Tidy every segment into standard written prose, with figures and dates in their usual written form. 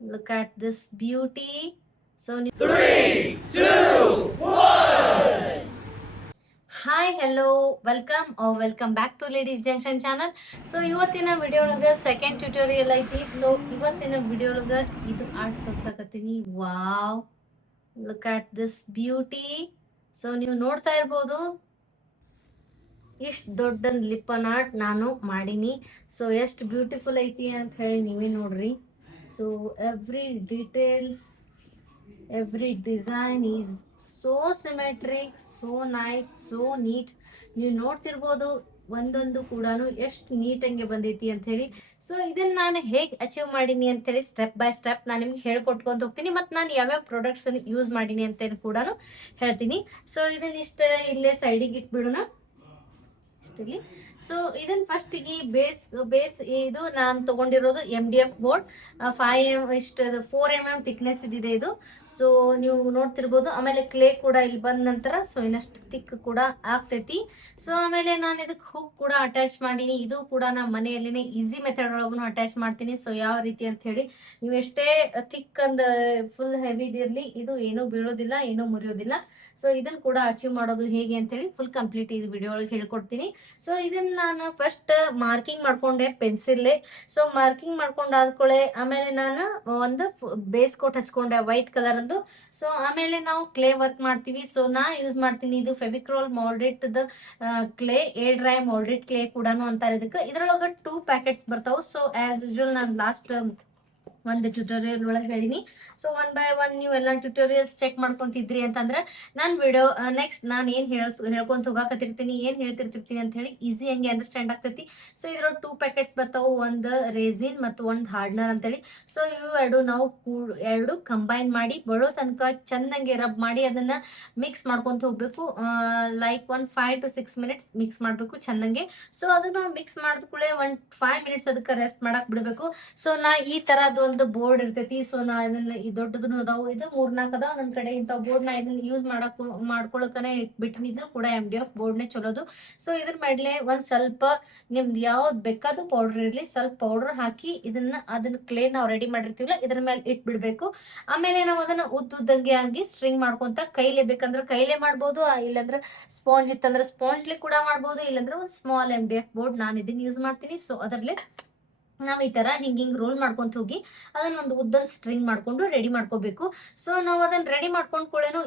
Look at this beauty. So, 3, 2, 1. Hi hello welcome back to ladies junction channel. So ಇವತ್ತಿನ video ಒಳಗೆ second tutorial ಐತಿ. So ಇವತ್ತಿನ video ಒಳಗೆ ಇದು art ತೋರ್ಸಕತ್ತೀನಿ. Wow, look at this beauty. So ನೀವು ನೋಡ್ತಾ ಇರ್ಬೋದು, ಇಷ್ಟು ದೊಡ್ಡ ಲಿಪ್ಪನ್ ಆರ್ಟ್ ನಾನು ಮಾಡೀನಿ. ಸೊ ಎಷ್ಟು ಬ್ಯೂಟಿಫುಲ್ ಐತಿ ಅಂತ ಹೇಳಿ ನೀವೇ ನೋಡ್ರಿ. So every details, every design is so symmetric, so nice, so neat. ನೀವು ನೋಡ್ತಿರ್ಬೋದು ಒಂದೊಂದು ಕೂಡ ಎಷ್ಟು ನೀಟಂಗೆ ಬಂದೈತಿ ಅಂತ ಹೇಳಿ. ಸೊ ಇದನ್ನ ನಾನು ಹೇಗೆ ಅಚೀವ್ ಮಾಡೀನಿ ಅಂತೇಳಿ ಸ್ಟೆಪ್ ಬೈ ಸ್ಟೆಪ್ ನಾನು ನಿಮ್ಗೆ ಹೇಳ್ಕೊಟ್ಕೊಂಡು ಹೋಗ್ತೀನಿ. ಮತ್ತು ನಾನು ಯಾವ್ಯಾವ ಪ್ರಾಡಕ್ಟ್ಸ್ ಯೂಸ್ ಮಾಡೀನಿ ಅಂತ ಕೂಡ ಹೇಳ್ತೀನಿ. ಸೊ ಇದನ್ನ ಇಷ್ಟ ಇಲ್ಲೇ ಸೈಡಿಗೆ ಇಟ್ಬಿಡೋಣ. ಸೊ ಇದನ್ನ ಫಸ್ಟಿಗೆ ಬೇಸ್ ಇದು ನಾನು ತಗೊಂಡಿರೋದು MDF ಬೋರ್ಡ್ 4mm ಥಿಕ್ನೆಸ್ ಇದಿದೆ ಇದು. ಸೊ ನೀವು ನೋಡ್ತಿರ್ಬೋದು. ಆಮೇಲೆ ಕ್ಲೇ ಕೂಡ ಇಲ್ಲಿ ಬಂದ ನಂತರ ಸೊ ಇನ್ನಷ್ಟು ಥಿಕ್ ಕೂಡ ಆಗ್ತೈತಿ. ಸೊ ಆಮೇಲೆ ನಾನು ಇದಕ್ಕೆ ಹುಕ್ ಕೂಡ ಅಟ್ಯಾಚ್ ಮಾಡೀನಿ. ಇದು ಕೂಡ ನಾನು ಮನೆಯಲ್ಲಿನೇ ಈಸಿ ಮೆಥಡ್ ಒಳಗೂ ಅಟ್ಯಾಚ್ ಮಾಡ್ತೀನಿ. ಸೊ ಯಾವ ರೀತಿ ಅಂತ ಹೇಳಿ, ನೀವು ಎಷ್ಟೇ ಥಿಕ್ ಅಂದ್ ಫುಲ್ ಹೆವಿ ಇದಿರಲಿ, ಇದು ಏನೂ ಬೀಳೋದಿಲ್ಲ, ಏನೂ ಮುರಿಯೋದಿಲ್ಲ. ಸೊ ಇದನ್ನ ಕೂಡ ಅಚೀವ್ ಮಾಡೋದು ಹೇಗೆ ಅಂತೇಳಿ ಫುಲ್ ಕಂಪ್ಲೀಟ್ ಇದು ವಿಡಿಯೋ ಒಳಗೆ ಹೇಳ್ಕೊಡ್ತೀನಿ. ಸೊ ಇದನ್ನ ನಾನು ಫಸ್ಟ್ ಮಾರ್ಕಿಂಗ್ ಮಾಡ್ಕೊಂಡೆ ಪೆನ್ಸಿಲ್ಲೇ. ಸೊ ಮಾರ್ಕಿಂಗ್ ಮಾಡ್ಕೊಂಡಾದ್ಕೊಳ್ಳೆ ಆಮೇಲೆ ನಾನು ಒಂದು ಬೇಸ್ ಕೋಟ್ ಹಚ್ಕೊಂಡೆ ವೈಟ್ ಕಲರ್ ಅಂದು. ಸೊ ಆಮೇಲೆ ನಾವು ಕ್ಲೇ ವರ್ಕ್ ಮಾಡ್ತೀವಿ. ಸೊ ನಾ ಯೂಸ್ ಮಾಡ್ತೀನಿ ಇದು Fevicryl moulded clay, air dry moulded clay ಕೂಡ ಅಂತಾರೆ ಇದಕ್ಕೆ. ಇದ್ರೊಳಗೆ 2 ಪ್ಯಾಕೆಟ್ಸ್ ಬರ್ತಾವೆ. ಸೊ ಆಸ್ ಯೂಶುವಲ್ ನಾನು ಲಾಸ್ಟ್ ಒಂದು ಟ್ಯೂಟೋರಿಯಲ್ ಒಳಗೆ ಹೇಳಿನಿ. ಸೊ 1 by 1 ನೀವೆಲ್ಲ ಟ್ಯೂಟೋರಿಯಲ್ಸ್ ಚೆಕ್ ಮಾಡ್ಕೊಂತಿದ್ರಿ ಅಂತಂದ್ರೆ ನಾನು ವಿಡಿಯೋ ನೆಕ್ಸ್ಟ್ ನಾನು ಏನು ಹೇಳ್ಕೊಂತ ಹೋಗಾಕತ್ತಿರ್ತೀನಿ, ಏನು ಹೇಳ್ತಿರ್ತೀನಿ ಅಂತ ಹೇಳಿ ಈಸಿ ಹಂಗೆ ಅಂಡರ್ಸ್ಟ್ಯಾಂಡ್ ಆಗ್ತೈತಿ. ಸೊ ಇದ್ರೊಳಗೆ 2 ಪ್ಯಾಕೆಟ್ಸ್ ಬರ್ತಾವೆ, ಒಂದು ರೇಸಿನ್ ಮತ್ತು ಒಂದು ಹಾರ್ಡ್ನರ್ ಅಂತೇಳಿ. ಸೊ ಇವು ನಾವು ಎರಡು ಕಂಬೈನ್ ಮಾಡಿ ಬರೋ ತನಕ ಚೆನ್ನಾಗಿ ರಬ್ ಮಾಡಿ ಅದನ್ನ ಮಿಕ್ಸ್ ಮಾಡ್ಕೊಂತ ಹೋಗ್ಬೇಕು. ಲೈಕ್ 5 to 6 minutes ಮಿಕ್ಸ್ ಮಾಡಬೇಕು ಚೆನ್ನಾಗಿ. ಸೊ ಅದನ್ನ ಮಿಕ್ಸ್ ಮಾಡಿದ ಕೂಡಲೇ 5 minutes ಅದಕ್ಕೆ ರೆಸ್ಟ್ ಮಾಡಕ್ ಬಿಡಬೇಕು. ಸೊ ನಾ ಈ ತರದ್ದು ಒಂದು ಬೋರ್ಡ್ ಇರ್ತೈತಿ. ಸೊ ನಾ ಇದನ್ನ ಈ ದೊಡ್ಡದನ್ನು ಅದಾವು, ಇದು 3-4 ಅದಾವ ನನ್ನ ಕಡೆ. ಇಂಥ ಬೋರ್ಡ್ ನಾ ಇದನ್ನ ಯೂಸ್ ಮಾಡ್ಕೊಳಕನೆ ಬಿಟ್ಟಿನಿದ್ರು ಕೂಡ MDF ಬೋರ್ಡ್ನೇ ಚಲೋದು. ಸೊ ಇದ್ರ ಮೇಲೆ ಒಂದ್ ಸ್ವಲ್ಪ ನಿಮ್ದು ಯಾವ್ದು ಬೇಕಾದ್ರು ಪೌಡರ್ ಇರಲಿ, ಸ್ವಲ್ಪ ಪೌಡರ್ ಹಾಕಿ ಅದನ್ನ ಕ್ಲೇ ನಾವು ರೆಡಿ ಮಾಡಿರ್ತೀವಲ್ಲ ಇದ್ರ ಮೇಲೆ ಇಟ್ಬಿಡ್ಬೇಕು. ಆಮೇಲೆ ನಾವು ಅದನ್ನ ಉದ್ದಂಗೆ ಆಗಿ ಸ್ಟ್ರಿಂಗ್ ಮಾಡ್ಕೊಂತ ಕೈಲೇ ಬೇಕಂದ್ರೆ ಕೈಲೇ ಮಾಡ್ಬೋದು, ಇಲ್ಲಾಂದ್ರೆ ಸ್ಪಾಂಜ್ ಇತ್ತಂದ್ರೆ ಸ್ಪಾಂಜ್ಲಿ ಕೂಡ ಮಾಡ್ಬೋದು, ಇಲ್ಲಾಂದ್ರೆ ಒಂದು ಸ್ಮಾಲ್ MDF ಬೋರ್ಡ್ ನಾನು ಇದನ್ನ ಯೂಸ್ ಮಾಡ್ತೀನಿ. ಸೊ ಅದರಲ್ಲೇ ನಾವು ಈ ತರ ಹಿಂಗಿಂಗ್ ರೋಲ್ ಮಾಡ್ಕೊಂತ ಹೋಗಿ ಅದನ್ನ ಒಂದು ಉದ್ದನ್ ಸ್ಟ್ರಿಂಗ್ ಮಾಡ್ಕೊಂಡು ರೆಡಿ ಮಾಡ್ಕೋಬೇಕು. ಸೊ ನಾವು ಅದನ್ನ ರೆಡಿ ಮಾಡ್ಕೊಂಡ್ಕೊಳ್ಳೇನು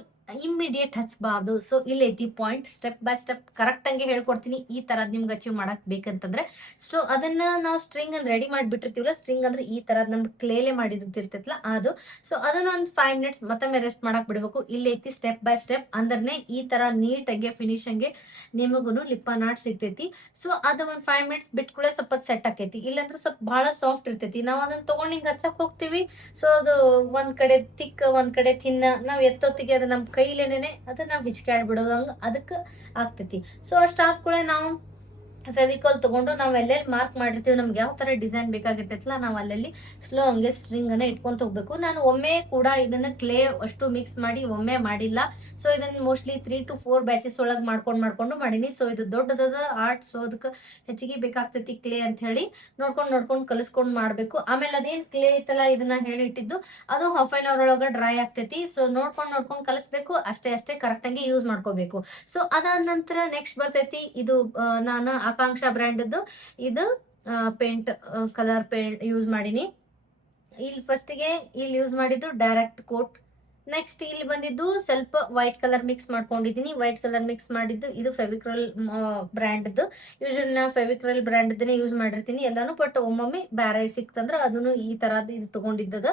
ಇಮ್ಮಿಡಿಯೇಟ್ ಹಚ್ಬಾರ್ದು. ಸೊ ಇಲ್ಲೈತಿ point. Step by step correct ಹಂಗೆ ಹೇಳ್ಕೊಡ್ತೀನಿ ಈ ತರದ್ ನಿಮ್ಗೆ ಅಚೀವ್ ಮಾಡಕ್ ಬೇಕಂತಂದ್ರೆ. ಸೊ ಅದನ್ನ ನಾವು ಸ್ಟ್ರಿಂಗ್ ಅನ್ನು ರೆಡಿ ಮಾಡಿಬಿಟ್ಟಿರ್ತೀವಲ್ಲ, ಸ್ಟ್ರಿಂಗ್ ಅಂದ್ರೆ ಈ ತರದ್ ನಮ್ಗೆ ಕ್ಲೇಲೆ ಮಾಡಿರ್ತಿರ್ತೈತಲ್ಲ ಅದು. ಸೊ ಅದನ್ನ ಒಂದು 5 minutes ಮತ್ತೊಮ್ಮೆ ರೆಸ್ಟ್ ಮಾಡಕ್ ಬಿಡ್ಬೇಕು. ಇಲ್ಲೈತಿ ಸ್ಟೆಪ್ ಬೈ ಸ್ಟೆಪ್. ಅಂದ್ರೆ ಈ ತರ ನೀಟಾಗಿ ಫಿನಿಶ್ ಹಂಗೆ ನಿಮಗೂ ಲಿಪ್ಪನ್ ಆರ್ಟ್ ಸಿಗ್ತೈತಿ. ಸೊ ಅದು ಒಂದು 5 minutes ಬಿಟ್ಕೊಳ್ಳೆ ಸ್ವಲ್ಪ ಸೆಟ್ ಆಕೈತಿ. ಇಲ್ಲಾಂದ್ರೆ ಸ್ವಲ್ಪ ಬಹಳ ಸಾಫ್ಟ್ ಇರ್ತೈತಿ. ನಾವು ಅದನ್ನ ತಗೊಂಡು ಹಿಂಗೆ ಹಚ್ಚಕ್ ಹೋಗ್ತೀವಿ. ಸೊ ಅದು ಒಂದ್ ಕಡೆ ತಿಕ್ಕ ಒಂದ್ ಕಡೆ ತಿನ್ನ, ನಾವು ಎತ್ತೊತ್ತಿಗೆ ಅದು ನಮ್ಮ ಕೈಲೇನೆ ಅದನ್ನ ನಾವು ಹಿಚ್ಕಾಡ್ಬಿಡೋದು ಹಂಗೆ ಅದಕ್ಕೆ ಆಗ್ತೈತಿ. ಸೊ ಅಷ್ಟಾದ್ಕೂಳೆ ನಾವು ಫೆವಿಕಾಲ್ ತಗೊಂಡು ನಾವು ಎಲ್ಲೆಲ್ಲಿ ಮಾರ್ಕ್ ಮಾಡಿರ್ತೀವಿ, ನಮ್ಗೆ ಯಾವ ತರ ಡಿಸೈನ್ ಬೇಕಾಗಿರ್ತೈತಲ್ಲ ನಾವು ಅಲ್ಲಲ್ಲಿ ಸ್ಲೋ ಹಂಗೆ ಸ್ಟ್ರಿಂಗ್ ಅನ್ನ ಇಟ್ಕೊಂತ ಹೋಗ್ಬೇಕು. ನಾನು ಒಮ್ಮೆ ಕೂಡ ಇದನ್ನ ಕ್ಲೇ ಅಷ್ಟು ಮಿಕ್ಸ್ ಮಾಡಿ ಒಮ್ಮೆ ಮಾಡಿಲ್ಲ. ಸೊ ಇದನ್ನ ಮೋಸ್ಟ್ಲಿ 3 to 4 ಬ್ಯಾಚಸ್ ಒಳಗೆ ಮಾಡ್ಕೊಂಡು ಮಾಡೀನಿ. ಸೊ ಇದು ದೊಡ್ಡದಾದ ಆರ್ಟ್. ಸೊ ಅದಕ್ಕೆ ಹೆಚ್ಚಿಗೆ ಬೇಕಾಗ್ತೈತಿ ಕ್ಲೇ ಅಂತ ಹೇಳಿ ನೋಡ್ಕೊಂಡು ಕಲಿಸ್ಕೊಂಡು ಮಾಡ್ಬೇಕು. ಆಮೇಲೆ ಅದೇನ್ ಕ್ಲೇ ಐತಲ್ಲ ಇದನ್ನ ಹೇಳಿ ಇಟ್ಟಿದ್ದು ಅದು 1/2 hour ಒಳಗೆ ಡ್ರೈ ಆಗ್ತೈತಿ. ಸೊ ನೋಡ್ಕೊಂಡು ಕಲಿಸ್ಬೇಕು. ಅಷ್ಟೇ ಕರೆಕ್ಟ್ ಆಗಿ ಯೂಸ್ ಮಾಡ್ಕೋಬೇಕು. ಸೊ ಅದಾದ ನಂತರ ನೆಕ್ಸ್ಟ್ ಬರ್ತೈತಿ ಇದು ನಾನು ಆಕಾಂಕ್ಷ ಬ್ರ್ಯಾಂಡದ್ದು ಇದು ಪೇಂಟ್ ಕಲರ್ ಪೇಂಟ್ ಯೂಸ್ ಮಾಡೀನಿ. ಇಲ್ಲಿ ಫಸ್ಟಿಗೆ ಇಲ್ಲಿ ಯೂಸ್ ಮಾಡಿದ್ದು ಡೈರೆಕ್ಟ್ ಕೋಟ್. ನೆಕ್ಸ್ಟ್ ಇಲ್ಲಿ ಬಂದಿದ್ದು ಸ್ವಲ್ಪ ವೈಟ್ ಕಲರ್ ಮಿಕ್ಸ್ ಮಾಡ್ಕೊಂಡಿದ್ದೀನಿ. ವೈಟ್ ಕಲರ್ ಮಿಕ್ಸ್ ಮಾಡಿದ್ದು ಇದು ಫೆವಿಕ್ರಲ್ ಬ್ರ್ಯಾಂಡ್ದು. ಯೂಶಲಿ ನಾವು ಫೆವಿಕ್ರಲ್ ಬ್ರ್ಯಾಂಡ್ದನ್ನೇ ಯೂಸ್ ಮಾಡಿರ್ತೀನಿ ಎಲ್ಲಾನು. ಬಟ್ ಒಮ್ಮೊಮ್ಮೆ ಬೇರೆ ಸಿಕ್ತಂದ್ರೆ ಅದನ್ನು ಈ ತರದ್ದು ಇದು ತಗೊಂಡಿದ್ದದ.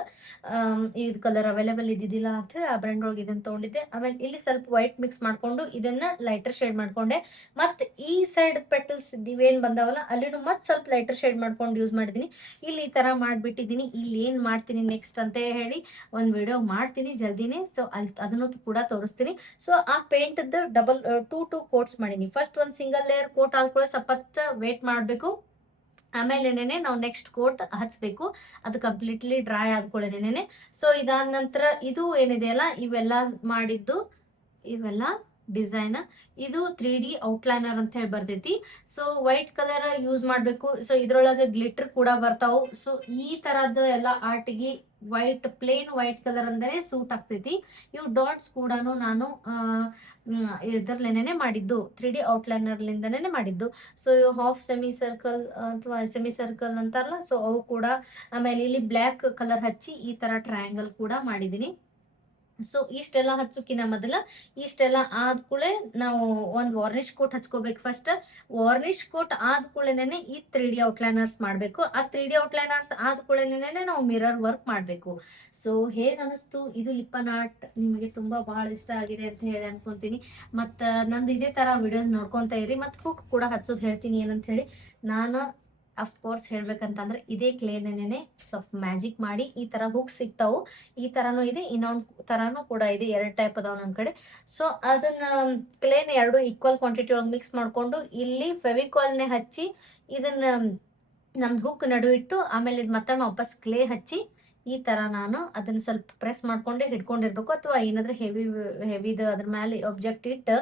ಇದು ಕಲರ್ ಅವೈಲೇಬಲ್ ಇದ್ದಿದ್ದಿಲ್ಲ ಅಂತ ಹೇಳಿ ಆ ಬ್ರ್ಯಾಂಡ್ ಒಳಗೆ ಇದನ್ನ ತಗೊಂಡಿದ್ದೆ. ಆಮೇಲೆ ಇಲ್ಲಿ ಸ್ವಲ್ಪ ವೈಟ್ ಮಿಕ್ಸ್ ಮಾಡ್ಕೊಂಡು ಇದನ್ನ ಲೈಟರ್ ಶೇಡ್ ಮಾಡ್ಕೊಂಡೆ. ಮತ್ತೆ ಈ ಸೈಡ್ ಪೆಟಲ್ಸ್ ಇವೇನ್ ಬಂದಾವಲ್ಲ ಅಲ್ಲಿನೂ ಮತ್ತೆ ಸ್ವಲ್ಪ ಲೈಟರ್ ಶೇಡ್ ಮಾಡ್ಕೊಂಡು ಯೂಸ್ ಮಾಡಿದೀನಿ. ಇಲ್ಲಿ ಈ ತರ ಮಾಡ್ಬಿಟ್ಟಿದ್ದೀನಿ. ಇಲ್ಲಿ ಏನ್ ಮಾಡ್ತೀನಿ ನೆಕ್ಸ್ಟ್ ಅಂತ ಹೇಳಿ ಒಂದ್ ವಿಡಿಯೋ ಮಾಡ್ತೀನಿ ಜಲ್ದಿ. ಸೊ ಅದನ್ನು ಕೂಡ ತೋರಿಸ್ತೀನಿ. ಸೊ ಆ ಪೇಂಟ್ ಡಬಲ್ 2 ಕೋಟ್ಸ್ ಮಾಡೀನಿ. ಫಸ್ಟ್ ಒಂದು ಸಿಂಗಲ್ ಲೇಯರ್ ಕೋಟ್ ಆದ್ಕೊಳ್ಳೆ ಸ್ವಲ್ಪ ವೇಟ್ ಮಾಡಬೇಕು. ಆಮೇಲೆನೆ ನಾವು ನೆಕ್ಸ್ಟ್ ಕೋಟ್ ಹಚ್ಬೇಕು. ಅದು ಕಂಪ್ಲೀಟ್ಲಿ ಡ್ರೈ ಆದ್ಕೊಳ್ಳೇನೆ. ಸೊ ಇದಾದ ನಂತರ ಇದು ಏನಿದೆಯಲ್ಲ ಇವೆಲ್ಲ ಮಾಡಿದ್ದು ಇವೆಲ್ಲ ಡಿಸೈನ್. ಇದು 3D ಔಟ್ಲೈನರ್ ಅಂತ ಹೇಳಿ ಬರ್ತೈತಿ. ಸೊ ವೈಟ್ ಕಲರ್ ಯೂಸ್ ಮಾಡಬೇಕು. ಸೊ ಇದ್ರೊಳಗೆ ಗ್ಲಿಟರ್ ಕೂಡ ಬರ್ತಾವು. ಸೊ ಈ ತರದ್ದು ಎಲ್ಲ ಆರ್ಟ್ಗೆ ಪ್ಲೇನ್ ವೈಟ್ ಕಲರ್ ಅಂದರೆ ಸೂಟ್ ಆಗ್ತೈತಿ. ಇವು ಡಾಟ್ಸ್ ಕೂಡ ನಾನು ಇದರ್ಲೇನೆ ಮಾಡಿದ್ದು, 3D ಔಟ್ಲೈನರ್ಲಿಂದನೇ ಮಾಡಿದ್ದು. ಸೊ ಇವು ಹಾಫ್ ಸೆಮಿ ಸರ್ಕಲ್ ಅಥವಾ ಸೆಮಿ ಸರ್ಕಲ್ ಅಂತಾರಲ್ಲ, ಸೊ ಅವು ಕೂಡ. ಆಮೇಲೆ ಇಲ್ಲಿ ಬ್ಲ್ಯಾಕ್ ಕಲರ್ ಹಚ್ಚಿ ಈ ತರ ಟ್ರಯಾಂಗಲ್ ಕೂಡ ಮಾಡಿದ್ದೀನಿ. ಸೊ ಇಷ್ಟೆಲ್ಲ ಹಚ್ಚೋಕಿನ ಮೊದಲ ಇಷ್ಟೆಲ್ಲ ಆದ್ಕೂಳೆ ನಾವು ಒಂದು ವಾರ್ನಿಷ್ ಕೋಟ್ ಹಚ್ಕೋಬೇಕು. ಫಸ್ಟ್ ವಾರ್ನಿಷ್ ಕೋಟ್ ಆದ್ಕೂಳೆನೆ ಈ 3D ಔಟ್ಲೈನರ್ಸ್ ಮಾಡಬೇಕು. ಆ 3D ಔಟ್ಲೈನರ್ಸ್ ಆದ್ಕೂಳೆನೆ ನಾವು ಮಿರರ್ ವರ್ಕ್ ಮಾಡಬೇಕು. ಸೊ ಹೇಗೆ ಅನಿಸ್ತು ಇದು ಲಿಪ್ಪನ್ ಆರ್ಟ್? ನಿಮಗೆ ತುಂಬಾ ಬಹಳ ಇಷ್ಟ ಆಗಿದೆ ಅಂತ ಹೇಳಿ ಅನ್ಕೊಂತೀನಿ. ಮತ್ತು ನಂದು ಇದೇ ತರ ವಿಡಿಯೋಸ್ ನೋಡ್ಕೊತಾ ಇರಿ. ಮತ್ತು ಹುಕ್ ಕೂಡ ಹಚ್ಚೋದು ಹೇಳ್ತೀನಿ ಏನಂತ ಹೇಳಿ. ನಾನು ಅಫ್ಕೋರ್ಸ್ ಹೇಳ್ಬೇಕಂತಂದ್ರೆ ಇದೇ ಕ್ಲೇನೇನೆ ಸ್ವಲ್ಪ ಮ್ಯಾಜಿಕ್ ಮಾಡಿ ಈ ತರ ಹುಕ್ ಸಿಗ್ತಾವು. ಈ ತರನೂ ಇದೆ, ಇನ್ನೊಂದು ತರಾನು ಕೂಡ ಇದೆ. 2 ಟೈಪ್ ಅದಾವ ನನ್ನ ಕಡೆ. ಸೊ ಅದನ್ನ ಕ್ಲೇನ್ 2 ಈಕ್ವಲ್ ಕ್ವಾಂಟಿಟಿ ಒಳಗೆ ಮಿಕ್ಸ್ ಮಾಡ್ಕೊಂಡು ಇಲ್ಲಿ ಫೆವಿಕಾಲ್ನೆ ಹಚ್ಚಿ ಇದನ್ನ ನಮ್ದು ಹುಕ್ ನಡು ಇಟ್ಟು ಆಮೇಲೆ ಇದು ಮತ್ತೆ ವಾಪಸ್ ಕ್ಲೇ ಹಚ್ಚಿ ಈ ತರ ನಾನು ಅದನ್ನ ಸ್ವಲ್ಪ ಪ್ರೆಸ್ ಮಾಡ್ಕೊಂಡೆ ಹಿಡ್ಕೊಂಡಿರ್ಬೇಕು. ಅಥವಾ ಏನಾದ್ರೆ ಹೆವಿದು ಅದ್ರ ಮೇಲೆ ಆಬ್ಜೆಕ್ಟ್ ಇಟ್ಟು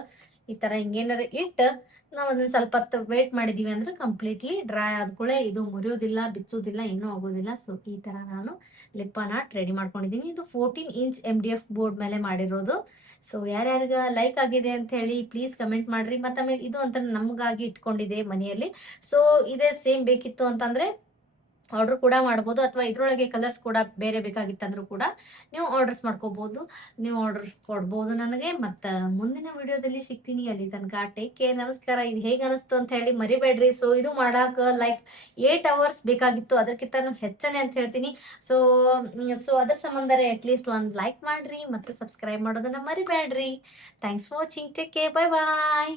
ಈ ತರ ಹಿಂಗೇನಾರ ಇಟ್ಟು ನಾವು ಅದನ್ನ ಸ್ವಲ್ಪ ಹೊತ್ತು ವೇಟ್ ಮಾಡಿದೀವಿ ಅಂದ್ರೆ ಕಂಪ್ಲೀಟ್ಲಿ ಡ್ರೈ ಆದ್ಕೂಳೆ ಇದು ಮುರಿಯೋದಿಲ್ಲ, ಬಿಚ್ಚೋದಿಲ್ಲ, ಏನೂ ಆಗೋದಿಲ್ಲ. ಸೊ ಈ ತರ ನಾನು ಲಿಪ್ಪನ್ ಆರ್ಟ್ ರೆಡಿ ಮಾಡ್ಕೊಂಡಿದ್ದೀನಿ. ಇದು 14 ಇಂಚ್ MDF ಬೋರ್ಡ್ ಮೇಲೆ ಮಾಡಿರೋದು. ಸೊ ಯಾರ್ಯಾರಿಗ ಲೈಕ್ ಆಗಿದೆ ಅಂತ ಹೇಳಿ ಪ್ಲೀಸ್ ಕಮೆಂಟ್ ಮಾಡ್ರಿ. ಮತ್ತೆ ಆಮೇಲೆ ಇದು ಅಂತ ನಮಗಾಗಿ ಇಟ್ಕೊಂಡಿದೆ ಮನೆಯಲ್ಲಿ. ಸೊ ಇದೇ ಸೇಮ್ ಬೇಕಿತ್ತು ಅಂತಂದ್ರೆ ಆರ್ಡರ್ ಕೂಡ ಮಾಡ್ಬೋದು. ಅಥವಾ ಇದ್ರೊಳಗೆ ಕಲರ್ಸ್ ಕೂಡ ಬೇರೆ ಬೇಕಾಗಿತ್ತಂದ್ರೂ ಕೂಡ ನೀವು ಆರ್ಡರ್ಸ್ ಮಾಡ್ಕೋಬಹುದು. ನೀವು ಆರ್ಡರ್ಸ್ ಕೊಡ್ಬೋದು ನನಗೆ. ಮತ್ತು ಮುಂದಿನ ವಿಡಿಯೋದಲ್ಲಿ ಸಿಗ್ತೀನಿ. ಅಲ್ಲಿ ತನಕ ಟೇಕ್ ಕೇರ್, ನಮಸ್ಕಾರ. ಇದು ಹೇಗೆ ಅನಿಸ್ತು ಅಂತ ಹೇಳಿ ಮರಿಬೇಡ್ರಿ. ಸೊ ಇದು ಮಾಡಾಕ ಲೈಕ್ 8 ಅವರ್ಸ್ ಬೇಕಾಗಿತ್ತು, ಅದಕ್ಕಿಂತ ಹೆಚ್ಚನೆ ಅಂತ ಹೇಳ್ತೀನಿ. ಸೊ ಅದ್ರ ಸಂಬಂಧ ಅಟ್ಲೀಸ್ಟ್ ಒಂದು ಲೈಕ್ ಮಾಡ್ರಿ ಮತ್ತು ಸಬ್ಸ್ಕ್ರೈಬ್ ಮಾಡೋದನ್ನ ಮರಿಬೇಡ್ರಿ. Thanks for watching. Take care, bye bye.